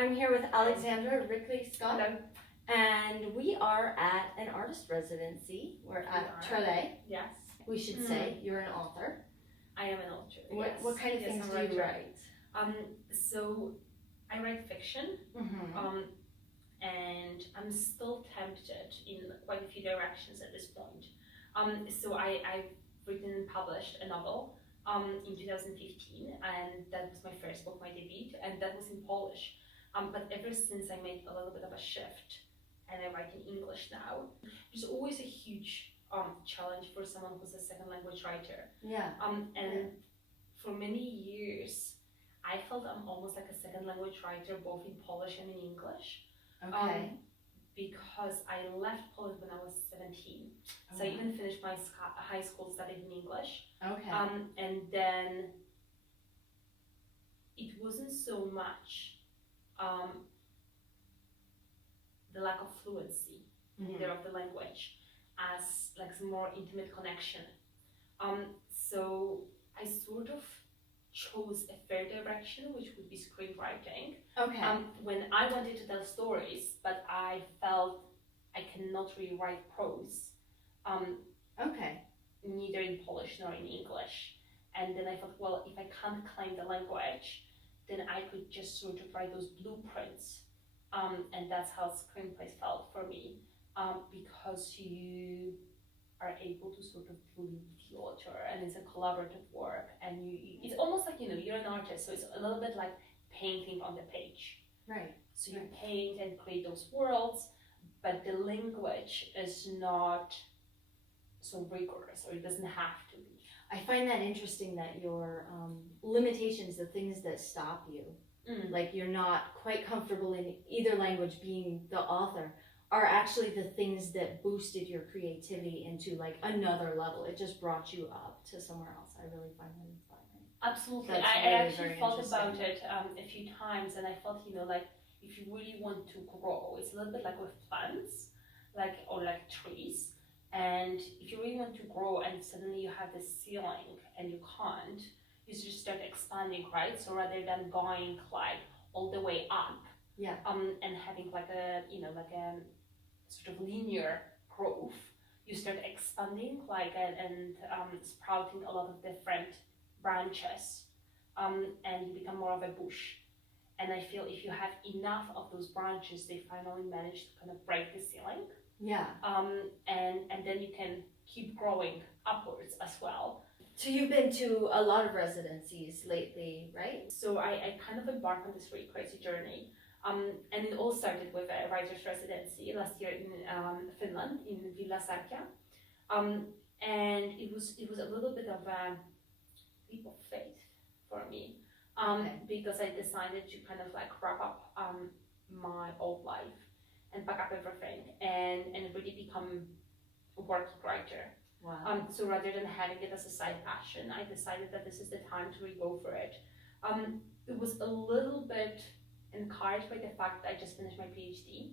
I'm here with Aleksandra Rychlicka, Hello. and we are at an artist residency. We're at Trele. Yes. We should say you're an author. I am an author. What kind of things do you write? So I write fiction. Mm-hmm. And I'm still tempted in quite a few directions at this point. So I've written and published a novel in 2015, and that was my first book, my debut, and that was in Polish. But ever since I made a little bit of a shift, and I write in English now, there's always a huge challenge for someone who's a second language writer. Yeah. For many years, I felt I'm almost like a second language writer, both in Polish and in English. Okay. Because I left Poland when I was 17. So I even finished my high school studying in English. Okay. And then it wasn't so much the lack of fluency either of the language as like some more intimate connection. So I sort of chose a third direction, which would be screenwriting. Okay. When I wanted to tell stories, but I felt I cannot really write prose. Okay. Neither in Polish nor in English. And then I thought, well, if I can't claim the language, then I could just sort of write those blueprints. And that's how screenplays felt for me, because you are able to sort of lead the author, and it's a collaborative work, and it's almost like, you're an artist, so it's a little bit like painting on the page. Right. So you paint and create those worlds, but the language is not so rigorous, or it doesn't have to be. I find that interesting that your limitations, the things that stop you, like you're not quite comfortable in either language being the author, are actually the things that boosted your creativity into like another level. It just brought you up to somewhere else. I really find that inspiring. Absolutely. That's I really actually thought interesting. about it a few times, and I felt, like if you really want to grow, it's a little bit like with plants, or like trees. And if you really want to grow and suddenly you have this ceiling and you can't, you just start expanding, right? So rather than going like all the way up, and having like a sort of linear growth, you start expanding and sprouting a lot of different branches, and you become more of a bush. And I feel if you have enough of those branches, they finally manage to kind of break the ceiling. Yeah. And then you can keep growing upwards as well. So you've been to a lot of residencies lately, right? So I kind of embarked on this really crazy journey. And it all started with a writer's residency last year in Finland, in Villa Sarkia. And it was a little bit of a leap of faith for me, because I decided to kind of like wrap up my old life and pack up everything and really become a working writer. Wow. So rather than having it as a side passion, I decided that this is the time to really go for it. It was a little bit encouraged by the fact that I just finished my PhD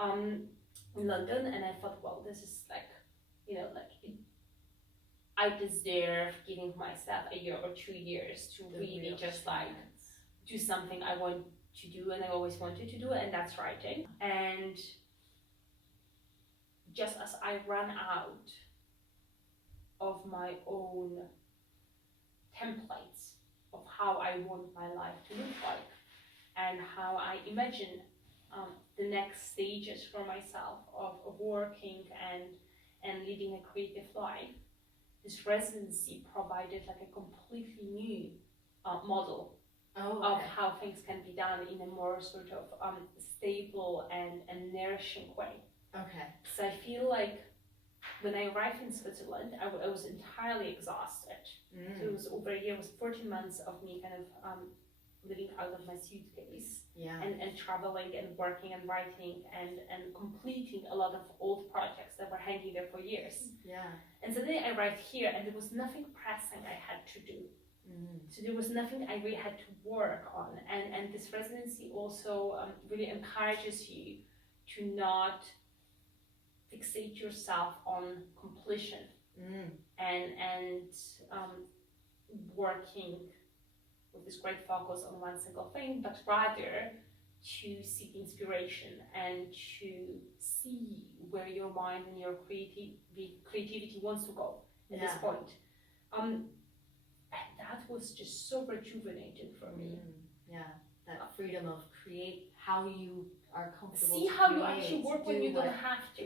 in London, and I thought, well, this is I deserve giving myself a year or 2 years to really just like do something I want to do and I always wanted to do, and that's writing. And just as I ran out of my own templates of how I want my life to look like and how I imagine the next stages for myself of working and leading a creative life, this residency provided like a completely new model of how things can be done in a more sort of stable and nourishing way. Okay. So I feel like when I arrived in Switzerland, I was entirely exhausted. So it was over a year, it was 14 months of me kind of living out of my suitcase, and traveling and working and writing and completing a lot of old projects that were hanging there for years. Yeah. And suddenly I arrived here and there was nothing pressing I had to do. So there was nothing I really had to work on. And this residency also really encourages you to not fixate yourself on completion and working with this great focus on one single thing, but rather to seek inspiration and to see where your mind and your creativity wants to go at this point. And that was just so rejuvenating for me. Yeah, that freedom of create how you are comfortable. See how you actually work when you don't have to.